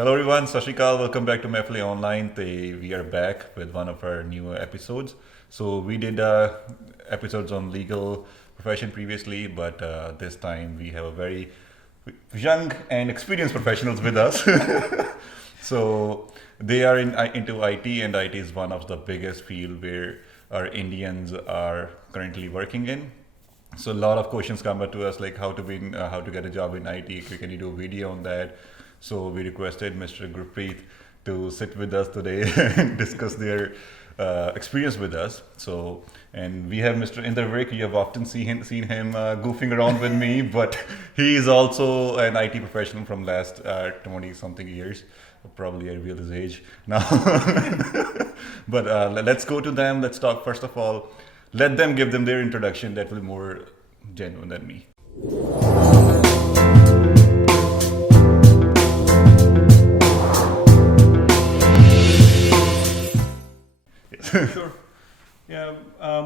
Hello everyone, Sat Shri Akal. Welcome back to Mehfil-e-online. We are back with one of our newer episodes. So we did episodes on legal profession previously, but this time we have a very young and experienced professionals with us. So they are into IT, and IT is one of the biggest field where our Indians are currently working in. So a lot of questions come up to us like how to get a job in IT. Can you do a video on that? So we requested Mr. Gurpreet to sit with us today and discuss their experience with us. So and we have Mr. Indervik. You have often seen him goofing around with me, but he is also an IT professional from last 20 something years. Probably I reveal his age now. But let's go to them. Let's talk first of all. Let them give them their introduction. That will be more genuine than me. Sure. Yeah,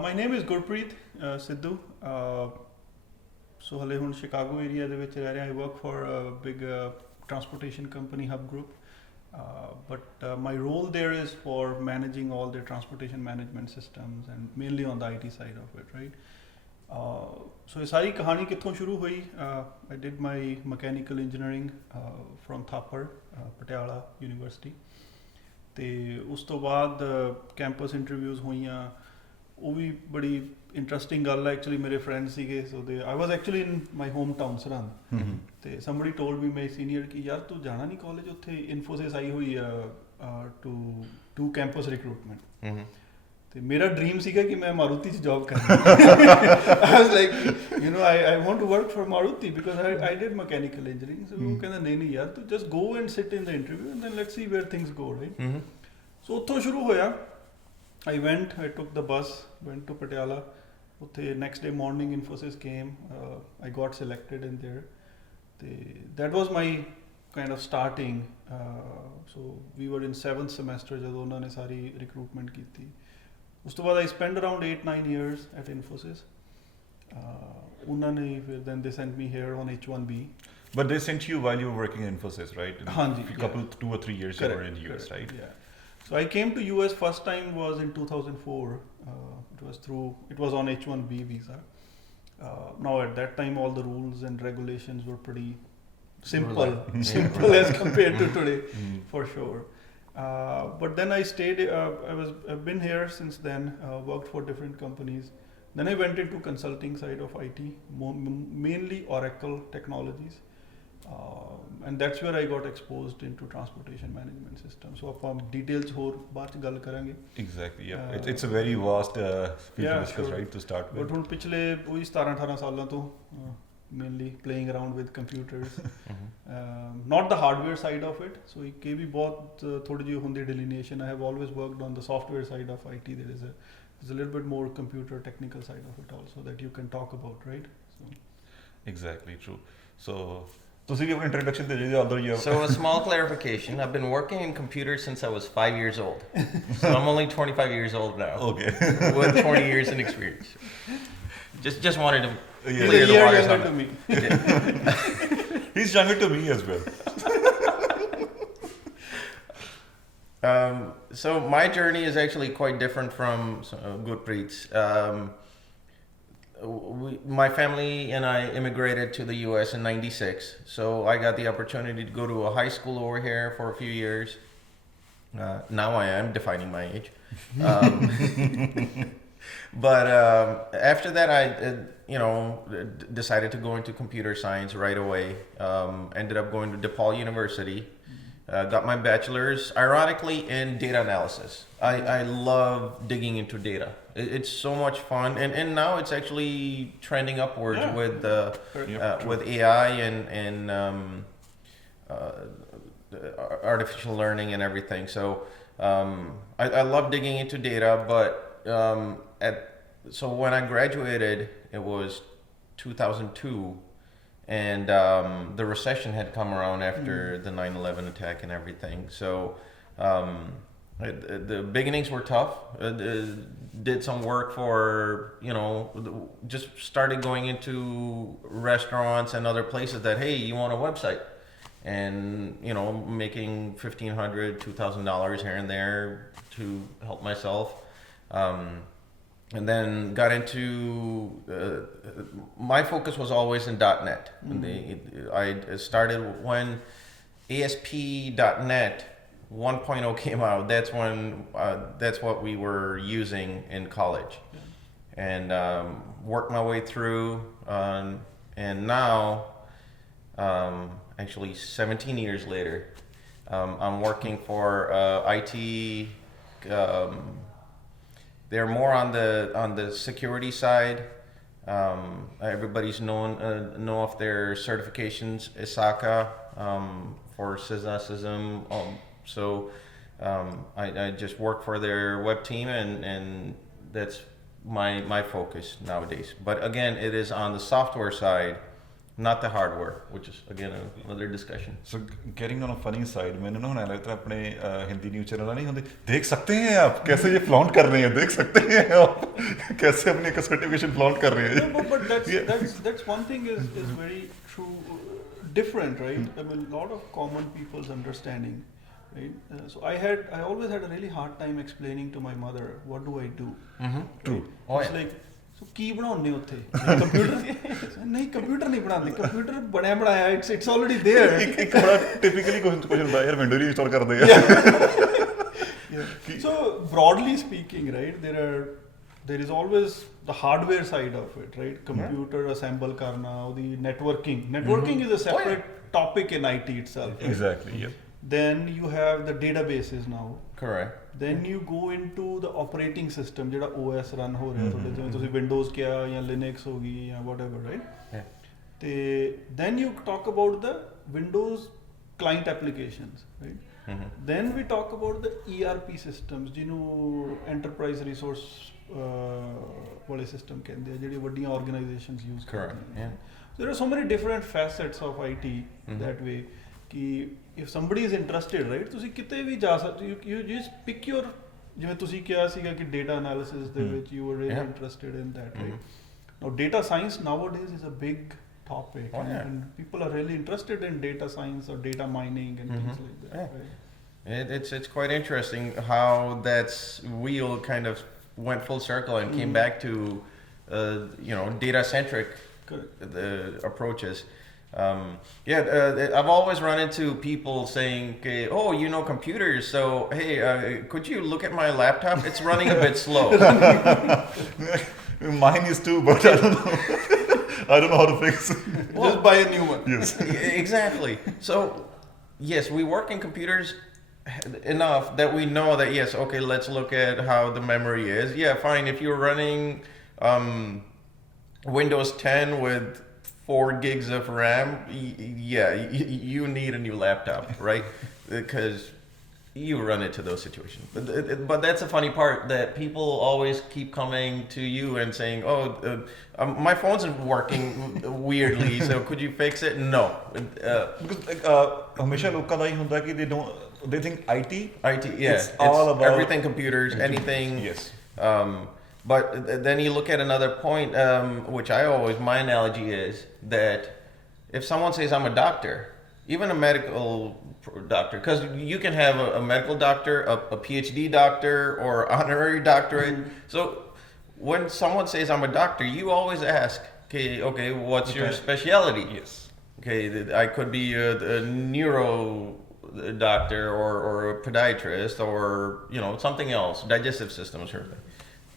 my name is Gurpreet Sidhu. So hale hun Chicago area de vich reh raha. I work for a big transportation company, Hub Group. But my role there is for managing all the transportation management systems and mainly on the IT side of it, right? So ये सारी कहानी कित्थों शुरू हुई? I did my mechanical engineering from Thapar, Patiala University. ਤੇ ਉਸ ਤੋਂ ਬਾਅਦ campus interviews ਹੋਈਆਂ, ਉਹ ਵੀ ਬੜੀ ਇੰਟਰਸਟਿੰਗ ਗੱਲ ਹੈ। ਐਕਚੁਅਲੀ ਮੇਰੇ ਫਰੈਂਡ ਸੀਗੇ, ਸੋ ਦੇ ਆਈ ਵਾਜ਼ ਐਕਚੁਅਲੀ ਇਨ ਮਾਈ ਹੋਮ ਟਾਊਨ ਸਰਹੰਦ। ਤੇ ਸਮਬਡੀ ਟੋਲਡ ਮੀ, ਮਾਈ ਸੀਨੀਅਰ, ਕਿ ਯਾਰ ਤੂੰ ਜਾਣਾ ਨਹੀਂ ਕਾਲਜ, ਉੱਥੇ ਇਨਫੋਸਿਸ ਆਈ ਹੋਈ ਆ ਟੂ ਕੈਂਪਸ ਰਿਕਰੂਟਮੈਂਟ। ਤੇ ਮੇਰਾ ਡ੍ਰੀਮ ਸੀਗਾ ਕਿ ਮੈਂ ਮਾਰੂਤੀ 'ਚ ਜੌਬ ਕਰਨੀ। I was like I want to work for Maruti because I did mechanical engineering. So ਉਹ ਕਹਿੰਦਾ ਨਹੀਂ ਯਾਰ ਤੂੰ just go and sit in the interview and then let's see where things go, right? So ਉੱਥੋਂ ਸ਼ੁਰੂ ਹੋਇਆ। I took the bus, went to Patiala. Next day morning, Infosys came. I got selected in there. That was my kind of starting. So we were in 7th semester जब उन्होंने सारी recruitment की थी. उसके बाद I spent around 8-9 years at Infosys. उन्होंने then they sent me here on H1B. But they sent you while you were working in Infosys, right? हाँ जी, a couple 2 or 3 years correct, you were in the US, right? Yeah. So I came to US first time was in 2004. It was on H1B visa. Now at that time all the rules and regulations were pretty simple as compared to today, for sure. But then I stayed. I've been here since then. Worked for different companies. Then I went into consulting side of IT, mainly Oracle technologies. And that's where I got exposed into transportation management system. So ਆਪਾਂ details ਹੋਰ ਬਾਅਦ ਚ ਗੱਲ ਕਰਾਂਗੇ. Exactly, yeah. It's a very vast field to discuss, right, to start with. But ਹੁਣ ਪਿਛਲੇ ਉਹੀ 17-18 ਸਾਲਾਂ ਤੋਂ mainly playing around with computers. Not the hardware side of it. So ਇਹ ਵੀ ਬਹੁਤ ਥੋੜੀ ਜਿਹੀ ਹੁੰਦੀ delineation. I have always worked on the software side of IT. There's a little bit more computer technical side of it also that you can talk about, right? So. Exactly, true. So ਤੁਸੀਂ ਵੀ ਆਪਣੀ introduction ਦੇ ਦਿਓ, although you So a small clarification, I've been working in computers since I was 5 years old. So I'm only 25 years old now. Okay. With 20 years in experience. Just wanted to He's clear a the year waters younger on to that. me. He's younger to me as well. So my journey is actually quite different from Gurpreet's. My family and I immigrated to the US in '96, so I got the opportunity to go to a high school over here for a few years. Now I am defining my age. But after that, I decided to go into computer science right away. Ended up going to DePaul University. Got my bachelor's, ironically, in data analysis. I love digging into data. It's so much fun, and now it's actually trending upwards with AI and artificial learning and everything. So I love digging into data, but so when I graduated, it was 2002. And the recession had come around after the 9/11 attack and everything. So the beginnings were tough. Did some work for, just started going into restaurants and other places that, hey, you want a website? and making $1,500, $2,000 here and there to help myself. And then got into my focus was always in .NET. I started when ASP.NET 1.0 came out. That's when that's what we were using in college, and worked my way through. And now, actually 17 years later, I'm working for IT. They're more on the security side. Everybody's know of their certifications, ISACA, for CISA, CISM. So I just work for their web team, and that's my focus nowadays. But again, it is on the software side, not the hardware, which is again another discussion. So getting on a funny side, मैंने ना लगता है अपने Hindi news channel नहीं होते, देख सकते हैं आप कैसे ये फ्लॉन्ट कर रहे हैं, देख सकते हैं आप कैसे अपने का सर्टिफिकेशन फ्लॉन्ट कर रहे हैं. But that's one thing is very true, different, right? I mean, a lot of common people's understanding, right? So I always had a really hard time explaining to my mother what do I do. True. It's like, so ਕੀ ਬਣਾਉਂਦੇ ਉੱਥੇ computer ਨਹੀਂ computer ਨਹੀਂ ਬਣਾਉਂਦੇ computer ਬਣਿਆ ਬਣਾਇਆ it's already there. ਇੱਕ ਬੜਾ typically question ਹੁੰਦਾ ਯਾਰ ਵਿੰਡੋ ਹੀ ਇੰਸਟਾਲ ਕਰਦੇ ਆ. So broadly speaking, right, there is always the hardware side of it, right? Computer assemble karna, the networking is a separate topic in IT itself, right? Exactly, yeah. Then you have the databases now. Correct. Then you go into the operating system, ਜਿਹੜਾ OS run ਹੋ ਰਿਹਾ ਤੁਹਾਡੇ, ਜਿਵੇਂ ਤੁਸੀਂ Windows ਕਿਹਾ ਜਾਂ Linux ਹੋ ਗਈ ਜਾਂ whatever, right? Yeah. ਤੇ then you talk about the Windows client applications, right? Then we talk about the ERP systems, ਜਿਹਨੂੰ enterprise resource ਵਾਲੇ system ਕਹਿੰਦੇ ਆ, ਜਿਹੜੀ ਵੱਡੀਆਂ organizations use Correct. ਕਰਦੀਆਂ. Yeah. There are so many different facets of IT that way. ਕਿ if somebody is interested, right, ਤੁਸੀਂ ਕਿਤੇ ਵੀ ਜਾ ਸਕਦੇ, you just pick your, ਜਿਵੇਂ ਤੁਸੀਂ ਕਿਹਾ ਸੀਗਾ ਕਿ data analysis ਦੇ ਵਿੱਚ you were really interested in that, right? Now data science nowadays is a big topic, and people are really interested in data science or data mining and things like that, right? It's quite interesting how that's wheel kind of went full circle and came back to data centric approaches. I've always run into people saying, okay, oh, you know computers, so hey, could you look at my laptop? It's running a bit slow. Mine is too, but I don't know. I don't know how to fix it. Just buy a new one. Yes. Exactly. So, yes, we work in computers enough that we know that, yes, okay, let's look at how the memory is. Yeah, fine. If you're running Windows 10 with 4 gigs of RAM, you need a new laptop, right? Because you run into those situations. But that's a funny part, that people always keep coming to you and saying, oh, my phone's working weirdly, so could you fix it? No. Because हमेशा लोग का नहीं होता कि they think IT, yeah, it's all about everything computers, anything. Yes. But then you look at another point, which my analogy is that if someone says I'm a doctor, even a medical doctor, because you can have a medical doctor, a PhD doctor, or honorary doctorate. So when someone says I'm a doctor, you always ask, okay, what's your specialty? Yes. Okay, I could be a neuro doctor or a podiatrist or something else, digestive systems or something.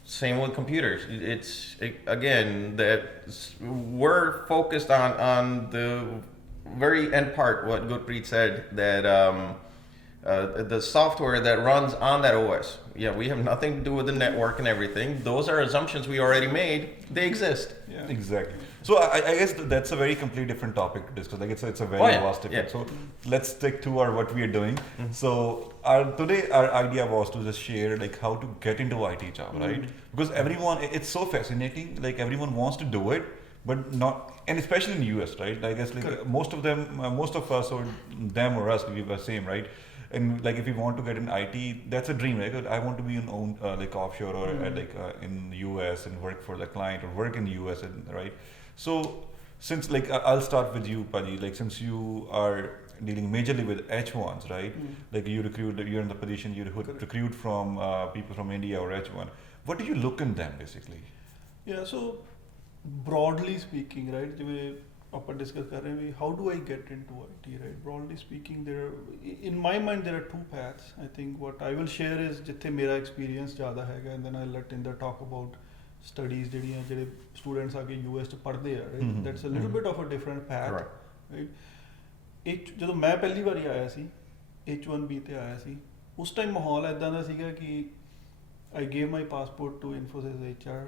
Same with computers. It's again that we're focused on the very end part. What Gurpreet said, that the software that runs on that OS. Yeah, we have nothing to do with the network and everything. Those are assumptions we already made. They exist. Yeah. Exactly. So I guess that's a very completely different topic to discuss. Like it's a very vast topic. Yeah. So let's stick to what we are doing. So today our idea was to just share like how to get into IT job, right? Because everyone, it's so fascinating. Like everyone wants to do it, but not, and especially in US, right? I guess like most of us or them or us, we were same, right? And like if you want to get in IT, that's a dream. Like I want to be in own like offshore or in US and work for the client or work in US, and right. So since like I'll start with you, Pali. Like since you are dealing majorly with H1s, right? Like you're in the position you recruit from people from India or H1. What do you look in them basically? Yeah, so broadly speaking, right, ਜਿਵੇਂ ਆਪਾਂ discuss ਕਰ ਰਹੇ ਹਾਂ ਵੀ how do I get into IT, right? Broadly speaking, in my mind there are two paths. I think what I will share is ਜਿੱਥੇ ਮੇਰਾ experience ਜ਼ਿਆਦਾ ਹੈਗਾ, and then I'll let Inder talk about studies ਜਿਹੜੇ students ਆ ਕੇ US 'ਚ ਪੜ੍ਹਦੇ ਆ, right? That's a little bit of a different path, right? ਜਦੋਂ ਮੈਂ ਪਹਿਲੀ ਵਾਰੀ ਆਇਆ ਸੀ H1B ਤੇ ਆਇਆ ਸੀ, ਉਸ ਟਾਈਮ ਮਾਹੌਲ ਇਦਾਂ ਦਾ ਸੀਗਾ ਕਿ I gave my passport to Infosys HR.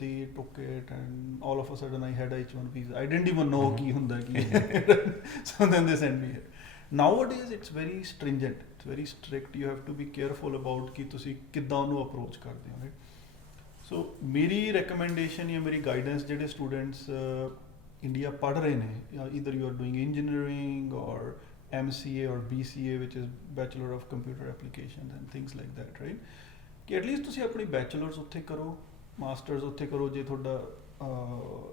They took it, and all of a sudden I had H1 visa. I didn't even know ki hunda ki. So then they sent me here. Nowadays it's very stringent. It's very strict. You have to be careful about ki tusi kiddaਂ ਨੂੰ approach ਕਰਦੇ ਹੋ, right? So ਮੇਰੀ recommendation ਜਾਂ ਮੇਰੀ guidance ਜਿਹੜੇ students India ਪੜ੍ਹ ਰਹੇ ਨੇ, either you are doing engineering or MCA or BCA, which is Bachelor of Computer Applications and things like that, right? ਕਿ ਐਟਲੀਸਟ ਤੁਸੀਂ ਆਪਣੀ ਬੈਚਲਰਸ ਉੱਥੇ ਕਰੋ, ਮਾਸਟਰਸ ਉੱਥੇ ਕਰੋ ਜੇ ਤੁਹਾਡਾ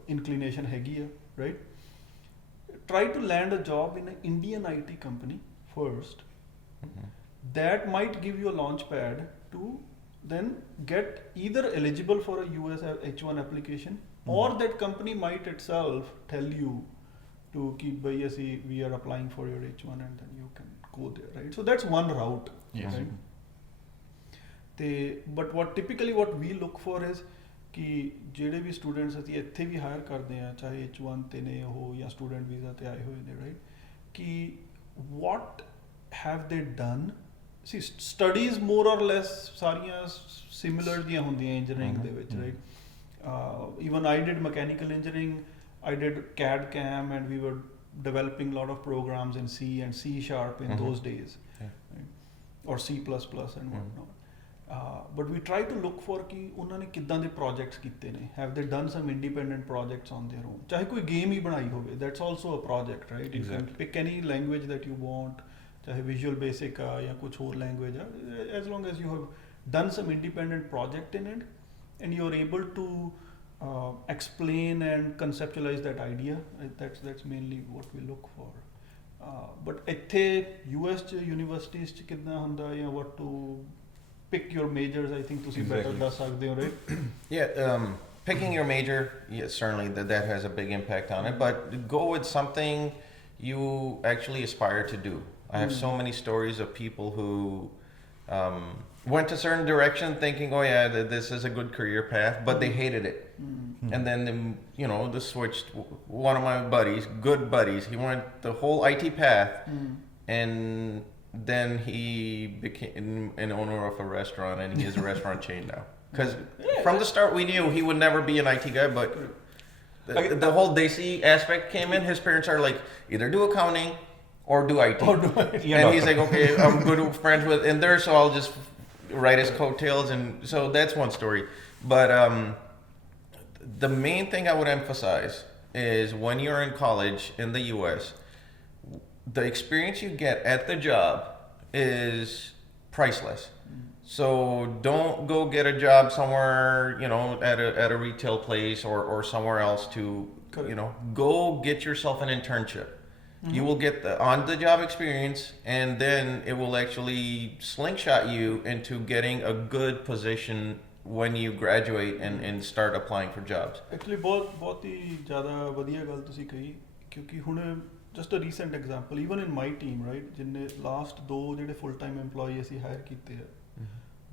ਇਨਕਲੀਨੇਸ਼ਨ ਹੈਗੀ ਆ, right? Try to land a job in a Indian IT company first. That might give you a launch pad to then get either eligible for a US H1 application, or that company might itself tell you to keep by we are applying for your H1, and then you can go there, right? So that's one route. Yes. Right? But what we look for is कि ਜਿਹੜੇ ਵੀ students ਅਸੀਂ ਇੱਥੇ ਵੀ hire ਕਰਦੇ ਆ, ਚਾਹੇ H1 ਤੇ ਨੇ ਉਹ ਜਾਂ ਸਟੂਡੈਂਟ ਵੀਜ਼ਾ ਤੇ ਆਏ ਹੋਏ ਨੇ, ਰਾਈਟ, ਕਿ what have they done? See, studies more or less ਸਾਰੀਆਂ similar ਦੀਆਂ ਹੁੰਦੀਆਂ engineering ਦੇ ਵਿੱਚ, right? Even I did mechanical engineering, I did CAD CAM, and we were developing a lot of programs in C and C# in those days, right? Or C++ and whatnot. But we try to look for कि उन्होंने किद्दां दे projects कीते ने, have they done some independent projects on their own, चाहे कोई game ही बनाई होवे, that's also a project, right? You can pick any language that you want, चाहे Visual Basic या कुछ और language, as long as you have done some independent project in it and you're able to explain and conceptualize that idea, that's mainly what we look for. But ਇੱਥੇ US ਚ universities ਚ ਕਿੱਦਾਂ ਹੁੰਦਾ ਜਾਂ what to pick your majors, I think ਤੁਸੀਂ better ਦੱਸ ਸਕਦੇ ਹੋ, right? Yeah, picking your major, yes, certainly that has a big impact on it, but go with something you actually aspire to do. I have so many stories of people who went a certain direction thinking, oh yeah, this is a good career path, but they hated it. And then, they switched. One of my buddies, good buddies, he went the whole IT path, and then he became an owner of a restaurant, and he has a restaurant chain now. Because from the start we knew he would never be an IT guy, but the whole Desi aspect came in. His parents are like, either do accounting or do IT. And he's like, okay, I'm good friends with Inder, so I'll just write his coattails. And so that's one story. But the main thing I would emphasize is when you're in college in the US, the experience you get at the job is priceless. So don't go get a job somewhere, at a retail place or somewhere else to, go get yourself an internship. You will get the on-the-job experience, and then it will actually slingshot you into getting a good position when you graduate and start applying for jobs. Actually, ਬਹੁਤ ਹੀ ਜ਼ਿਆਦਾ ਵਧੀਆ ਗੱਲ ਤੁਸੀਂ ਕਹੀ, ਕਿਉਂਕਿ ਹੁਣ just a recent example, even in my team, right, ਜਿੰਨੇ last 2 ਜਿਹੜੇ full time employee ਅਸੀਂ hire ਕੀਤੇ ਆ,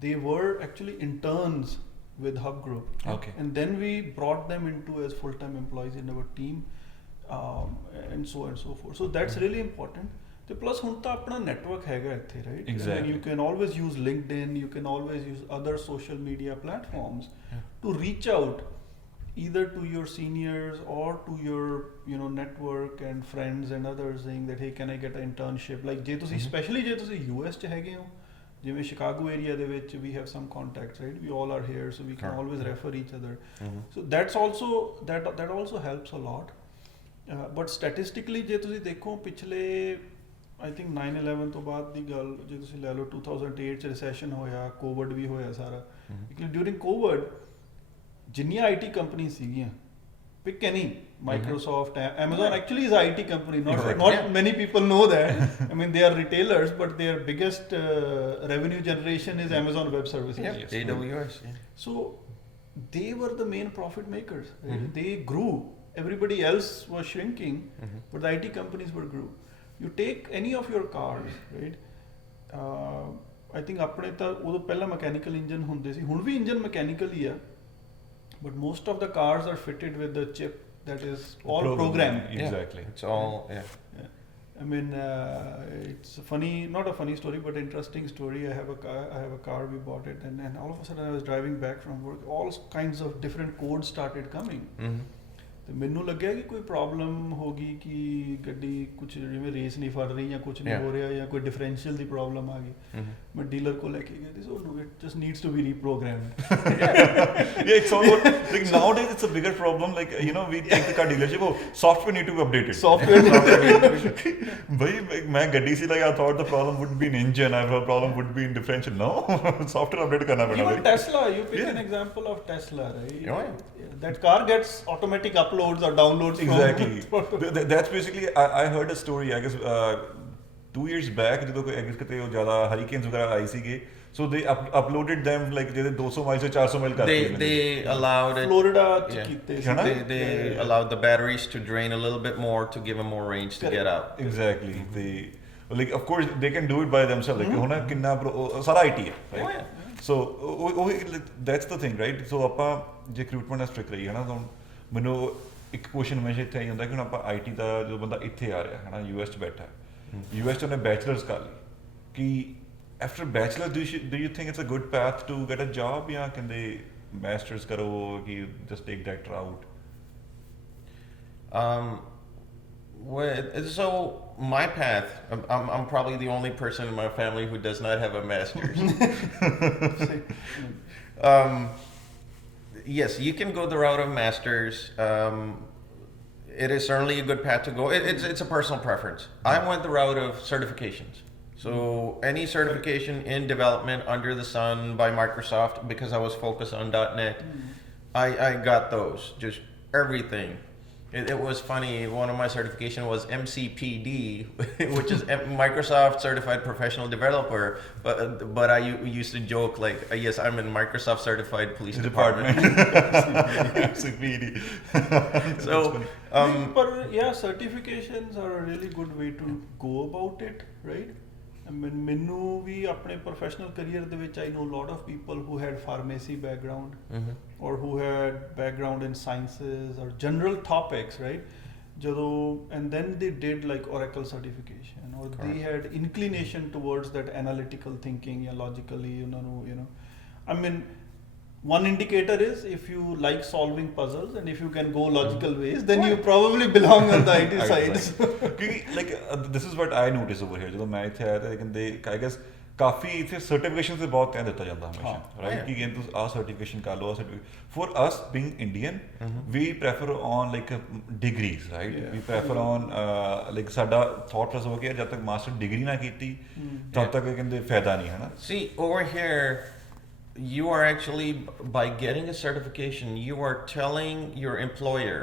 they were actually interns with Hub Group. Okay. And then we brought them into as full time employees in our team, and so on and so forth. So that's really important. ਤੇ plus ਹੁਣ ਤਾਂ ਆਪਣਾ network ਹੈਗਾ ਇੱਥੇ, right? Exactly. And you can always use LinkedIn, you can always use other social media platforms to reach out either to your seniors or to your network and friends and others, saying that hey, can I get an internship? Like ਜੇ ਤੁਸੀਂ especially ਜੇ ਤੁਸੀਂ US ਚ ਹੈਗੇ ਹੋ, ਜਿਵੇਂ Chicago area ਦੇ ਵਿੱਚ we have some contacts, right? We all are here, so we can always refer each other. So that's also that also helps a lot. But statistically ਜੇ ਤੁਸੀਂ ਦੇਖੋ ਪਿਛਲੇ I think 9/11 ਤੋਂ ਬਾਅਦ ਦੀ ਗੱਲ ਜੇ ਤੁਸੀਂ ਲੈ ਲਓ, 2008 ਚ recession ਹੋਇਆ, COVID ਵੀ ਹੋਇਆ ਸਾਰਾ. During COVID ਜਿੰਨੀਆਂ IT ਕੰਪਨੀ ਸੀਗੀਆਂ pick any, Microsoft, Amazon actually is an IT company. Exactly. Not many people know that. I mean, they are retailers, but their biggest revenue generation is Amazon Web Services. Yeah, Yes. AWS. Yeah. So they were the main profit makers. Right? Mhm. They grew. Everybody else was shrinking, Mhm. but the IT companies were grew. You take any of your cars, right? I think ਆਪਣੇ ਤਾਂ ਉਦੋਂ ਪਹਿਲਾਂ mechanical engine ਹੁੰਦੇ ਸੀ. ਹੁਣ ਵੀ engine mechanical ਹੀ ਆ. But most of the cars are fitted with the chip that is all programmed. Exactly. It's all, yeah. I mean, it's a funny, not a funny story, but interesting story. I have a car. We bought it, and all of a sudden I was driving back from work. All kinds of different codes started coming. Mhm. ਤੇ ਮੈਨੂੰ ਲੱਗਿਆ ਕਿ ਕੋਈ problem ਹੋ ਗਈ ਕਿ ਗੱਡੀ ਕੁਝ ਜਿਵੇਂ ਰੇਸ ਨਹੀਂ ਫੜ ਰਹੀ ਜਾਂ ਕੁਝ ਨਹੀਂ ਹੋ ਰਿਹਾ ਜਾਂ ਕੋਈ ਡਿਫਰੈਂਸ਼ੀਅਲ ਦੀ ਪ੍ਰੋਬਲਮ ਆ ਗਈ Mhm. ਮੈਂ ਡੀਲਰ ਕੋਲ ਲੈ ਕੇ ਗਿਆ ਦਿਸ ਉਹ no it just needs to be reprogrammed Yeah, it's all about, like nowadays it's a bigger problem. Like we take the car dealership. Oh, software need to be updated. Software Bhai, मैं गड्डी से like I thought the problem would be in engine. I thought the problem would be in differential. No, software update करना पड़ेगा. Even Tesla, you pick Yeah. an example of Tesla, right? Oh, yeah. That car gets automatic uploads or downloads Exactly. from That's basically. I heard a story. I guess 2 years back, ਜਦੋਂ ਕੋਈ eggs ਕਿਤੇ ਉਹ ਜ਼ਿਆਦਾ ਹਰੀਕੇਨਸ ਵਗੈਰਾ ਆਈ ਸੀਗੇ, so they uploaded them like ਜਿਹੜੇ 200 mile ਤੋਂ 400 mile ਕਰਦੇ They allowed it. Florida ਚ Yeah. ਕੀਤੇ ਹੈ ਨਾ? They allowed the batteries to drain a little bit more to give them more range to get out. Exactly. Like of course they can do it by themselves. Like ਹੁਣ ਕਿੰਨਾ ਸਾਰਾ IT ਹੈ. Oh, Right? yeah. So that's the thing, right? So ਆਪਾਂ ਜੇ recruitment ਦਾ ਸਟ੍ਰਿਕ ਰਹੀ ਹੈ ਨਾ ਤਾਂ ਮੈਨੂੰ ਇੱਕ ਕੁਐਸਚਨ ਹਮੇਸ਼ਾ ਇੱਥੇ ਆਈ ਹੁੰਦਾ ਕਿ ਹੁਣ ਆਪਾਂ IT ਦਾ ਜਦੋਂ ਬੰਦਾ ਇੱਥੇ ਆ ਰਿਹਾ ਹੈ ਨਾ US 'ਚ ਬੈਠਾ ਹੈ, US 'ਚ ਉਹਨੇ ਬੈਚਲਰਸ ਕਰ ਲਈ ਕਿ after bachelor's do you think it's a good path to get a job ਜਾਂ ਕਹਿੰਦੇ ਮਾਸਟਰਸ ਕਰੋ ਕਿ just take that route? So my path, I'm probably the only person in my family who does not have a master's. Yes, you can go the route of master's. It is certainly a good path to go. It's a personal preference. I went the route of certifications. So any certification in development under the sun by Microsoft, because I was focused on .NET, I got those, just everything. It was funny. One of my certification was MCPD, which is Microsoft Certified Professional Developer. But I used to joke like, yes, I'm in Microsoft Certified Police Department. CPD. So, but yeah, certifications are a really good way to go about it, right? I mean, ਮੈਨੂੰ ਵੀ ਆਪਣੇ professional career ਦੇ ਵਿੱਚ I know a lot of people who had pharmacy background or who had background in sciences or general topics, right? ਜਦੋਂ and then they did like Oracle certification or they had inclination towards that analytical thinking ਜਾਂ logically ਉਹਨਾਂ ਨੂੰ I mean one indicator is if you like solving puzzles and if you can go logical ways, then you probably belong on the IT side. ਕਿਉਂਕਿ like this is what I notice over here ਜਦੋਂ ਮੈਂ ਇੱਥੇ ਆਇਆ ਤਾਂ ਕਹਿੰਦੇ I guess ਕਾਫੀ ਇੱਥੇ certification ਤੇ ਬਹੁਤ ਧਿਆਨ ਦਿੱਤਾ ਜਾਂਦਾ ਹਮੇਸ਼ਾ ਰਾਈਟ ਕਿ ਕਹਿੰਦੇ ਤੁਸੀਂ ਆਹ ਸਰਟੀਫਿਕੇਸ਼ਨ ਕਰ ਲਓ for us being Indian we prefer on like degrees, right? We prefer on like ਸਾਡਾ thought process ਹੋ ਗਿਆ ਜਦ ਤੱਕ ਮਾਸਟਰ ਡਿਗਰੀ ਨਾ ਕੀਤੀ ਤਦ ਤੱਕ ਕਹਿੰਦੇ ਫਾਇਦਾ ਨਹੀਂ ਹੈ ਨਾ. see, over here, you are actually, by getting a certification, you are telling your employer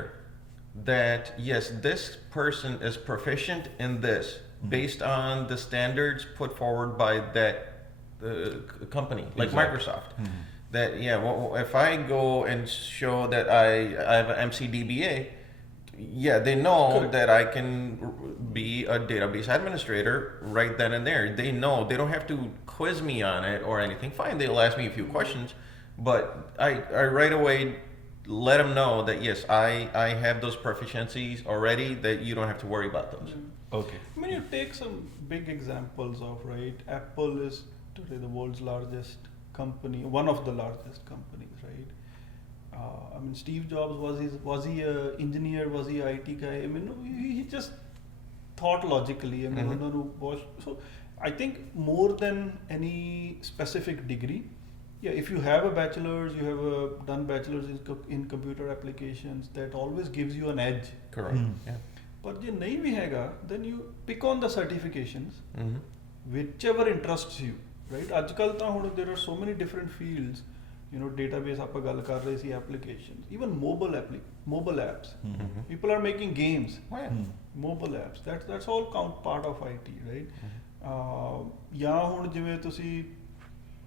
that yes, this person is proficient in this based on the standards put forward by that company, like Microsoft. That if I go and show that I have an MCDBA, they know that I can be a database administrator right then and there. They know, they don't have to quiz me on it or anything. Fine, they'll ask me a few questions, but I right away let them know that yes, I have those proficiencies already, that you don't have to worry about those. Okay. I mean, you take some big examples of, right? Apple is today the world's largest company, one of the largest companies, right? I mean, Steve Jobs was he a engineer? Was he a IT guy? I mean, he just thought logically. I mean, so I think more than any specific degree, if you have a bachelor's, you have done bachelor's in computer applications, that always gives you an edge. Correct. Yeah. But if nahi bhi hega, then you pick on the certifications, whichever interests you, right? Ajkal ta there are so many different fields. database ਆਪਾਂ ਗੱਲ ਕਰ ਰਹੇ ਸੀ, applications, even mobile apps. Mhm. People are making games, Oh, yeah. mobile apps. That's all count part of IT, right? ਜਾਂ ਹੁਣ ਜਿਵੇਂ ਤੁਸੀਂ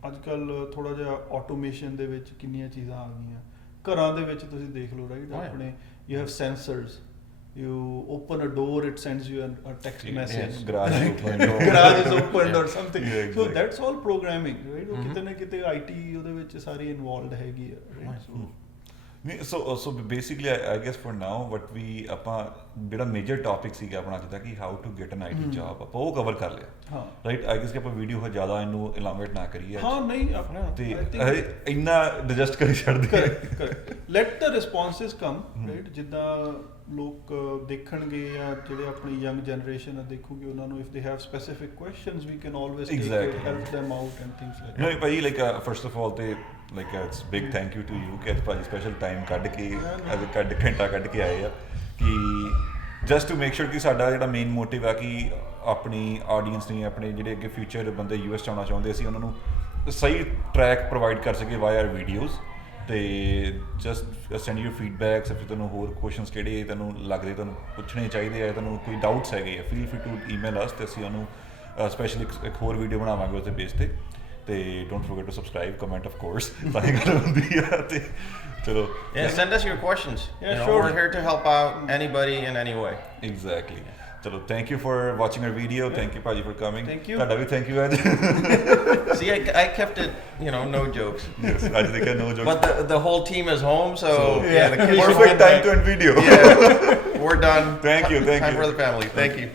ਅੱਜ ਕੱਲ ਥੋੜਾ ਜਿਹਾ ਆਟੋਮੇਸ਼ਨ ਦੇ ਵਿੱਚ ਕਿੰਨੀਆਂ ਚੀਜ਼ਾਂ ਆ ਗਈਆਂ, ਘਰਾਂ ਦੇ ਵਿੱਚ ਤੁਸੀਂ ਦੇਖ ਲਓ, ਰਾਈਟ? Oh, yeah. ਆਪਣੇ you have sensors. You open a door, it sends you a text message. Garage is open. Garage is opened or something. Yeah, So exactly. that's all programming, right? ਉਹ Mhm. ਕਿਤੇ ਨਾ ਕਿਤੇ IT ਉਹਦੇ ਵਿੱਚ ਸਾਰੀ involved ਹੈਗੀ ਆ, right? So So basically, I guess for now, what we ਆਪਾਂ ਜਿਹੜਾ ਮੇਜਰ ਟੌਪਿਕ ਸੀਗਾ ਆਪਣਾ ਅੱਜ ਦਾ ਕਿ how to get an IT job, ਆਪਾਂ ਉਹ ਕਵਰ ਕਰ ਲਿਆ, ਹਾਂ ਰਾਈਟ? ਆਈ ਗੈਸ ਕਿ ਆਪਾਂ ਵੀਡੀਓ ਜ਼ਿਆਦਾ ਇਹਨੂੰ ਇਲਾਂਗੇਟ ਨਾ ਕਰੀਏ ਹਾਂ ਨਹੀਂ ਆਪਣਾ ਤੇ ਇੰਨਾ ਡਿਜੈਸਟ ਕਰੀ ਛੱਡਦੇ correct. Let the responses come, right? ਜਿੱਦਾਂ ਲੋਕ ਦੇਖਣਗੇ ਜਾਂ ਜਿਹੜੇ ਆਪਣੀ ਯੰਗ ਜਨਰੇਸ਼ਨ ਦੇਖੂਗੇ ਉਹਨਾਂ ਨੂੰ, if they have specific questions we can always take Exactly. it, help them out and things like No, that. ਭਾਜੀ, like first of all ਤੇ like it's big thank you to you ਕਿ ਅੱਜ ਭਾਜੀ special time ਕੱਢ ਕੇ ਘੰਟਾ ਕੱਢ ਕੇ ਆਏ ਆ ਕਿ just to make sure ਕਿ ਸਾਡਾ ਜਿਹੜਾ ਮੇਨ ਮੋਟਿਵ ਆ ਕਿ ਆਪਣੀ ਆਡੀਅנס ਨੇ, ਆਪਣੇ ਜਿਹੜੇ ਅੱਗੇ ਫਿਊਚਰ ਬੰਦੇ US 'ਚ ਆਉਣਾ ਚਾਹੁੰਦੇ, ਅਸੀਂ ਉਹਨਾਂ ਨੂੰ ਸਹੀ ਟਰੈਕ ਪ੍ਰੋਵਾਈਡ ਕਰ ਸਕੇ ਵਾਈ ਆਰ ਵੀਡੀਓਜ਼। ਤੇ ਜਸਟ ਸੈਂਡ ਯੂ ਫੀਡਬੈਕਸ, ਫਿਰ ਤੁਹਾਨੂੰ ਹੋਰ ਕੁਐਸਚਨਸ ਕਿਹੜੇ ਤੁਹਾਨੂੰ ਲੱਗਦੇ ਤੁਹਾਨੂੰ ਪੁੱਛਣੇ ਚਾਹੀਦੇ ਆ, ਤੁਹਾਨੂੰ ਕੋਈ ਡਾਊਟਸ ਹੈਗੇ ਆ, ਫੀਲ ਫਰੀ ਟੂ ਈਮੇਲ ਅਸ ਤੇ ਅਸੀਂ ਉਹਨੂੰ ਸਪੈਸ਼ਲੀ ਇੱਕ ਹੋਰ ਵੀਡੀਓ ਬਣਾਵਾਂਗੇ ਉਹਦੇ ਬੇਸ ਤੇ don't forget to subscribe, comment of course ਤਾਂ ਹੀ ਗੱਲ ਹੁੰਦੀ ਆ। ਤੇ ਚਲੋ Yeah, send us your questions. Yeah, We're sure. here to help out anybody in any way. Exactly. ਚਲੋ thank you for watching our video, thank you ਭਾਜੀ for coming. Thank you. ਤੁਹਾਡਾ ਵੀ ਥੈਂਕ ਯੂ ਅੱਜ। See, I kept it, no jokes. Yes, ਅੱਜ ਦੇਖਿਆ no jokes. But the whole team is home, so So, yeah, the kids should perfect get time back. to end video. Yeah, we're done. Thank you, thank Time you. for the family. Thank you.